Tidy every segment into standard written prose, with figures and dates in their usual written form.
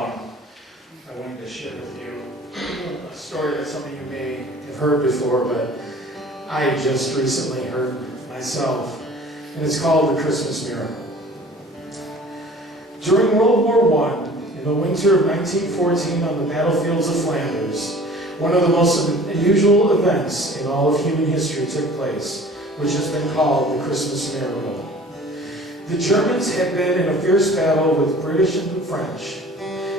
song, I wanted to share with you a story that some of you may have heard before, but I just recently heard myself, and it's called The Christmas Miracle. During World War I, in the winter of 1914 on the battlefields of Flanders, one of the most unusual events in all of human history took place, which has been called the Christmas Miracle. The Germans had been in a fierce battle with British and French.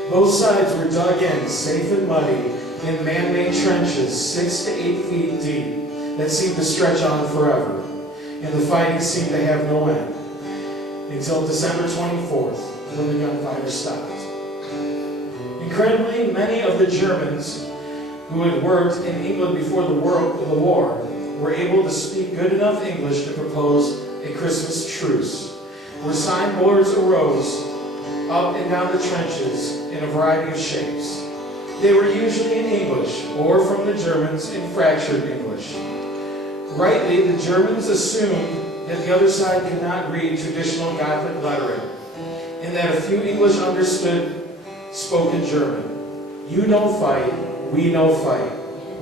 Both sides were dug in, safe and muddy, in man-made trenches 6 to 8 feet deep that seemed to stretch on forever, and the fighting seemed to have no end, until December 24th, when the gunfire stopped. Incredibly, many of the Germans who had worked in England before the war were able to speak good enough English to propose a Christmas truce, where signboards arose up and down the trenches in a variety of shapes. They were usually in English, or from the Germans in fractured English. Rightly, the Germans assumed that the other side could not read traditional Gothic lettering, and that a few English understood spoken German. "You no fight, we no fight,"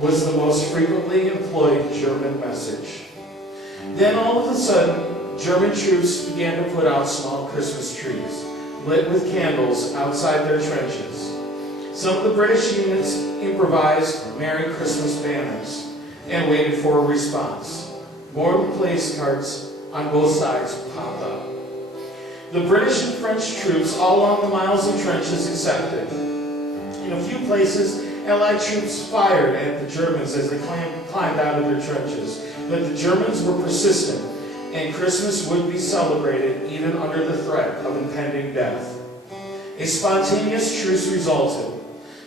was the most frequently employed German message. Then all of a sudden, German troops began to put out small Christmas trees, lit with candles outside their trenches. Some of the British units improvised Merry Christmas banners and waited for a response. More place cards on both sides popped up. The British and French troops all along the miles of trenches accepted. In a few places, Allied troops fired at the Germans as they climbed out of their trenches, but the Germans were persistent, and Christmas would be celebrated even under the threat of impending death. A spontaneous truce resulted.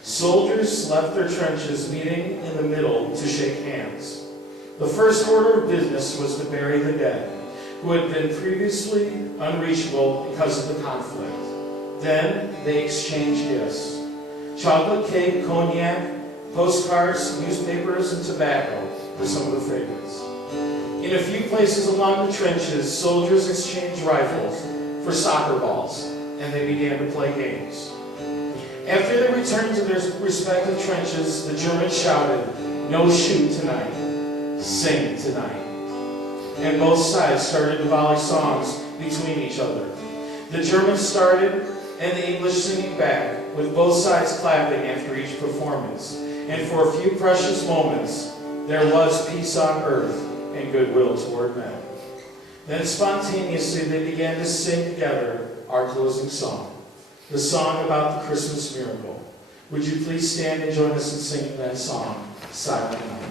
Soldiers left their trenches, meeting in the middle to shake hands. The first order of business was to bury the dead, who had been previously unreachable because of the conflict. Then they exchanged gifts: chocolate cake, cognac, postcards, newspapers, and tobacco were some of the favorites. In a few places along the trenches, soldiers exchanged rifles for soccer balls, and they began to play games. After they returned to their respective trenches, the Germans shouted, "No shoot tonight, sing tonight." And both sides started to volley songs between each other. The Germans started, and the English singing back, with both sides clapping after each performance. And for a few precious moments, there was peace on earth and goodwill toward men. Then spontaneously they began to sing together our closing song, the song about the Christmas miracle. Would you please stand and join us in singing that song, Silent Night?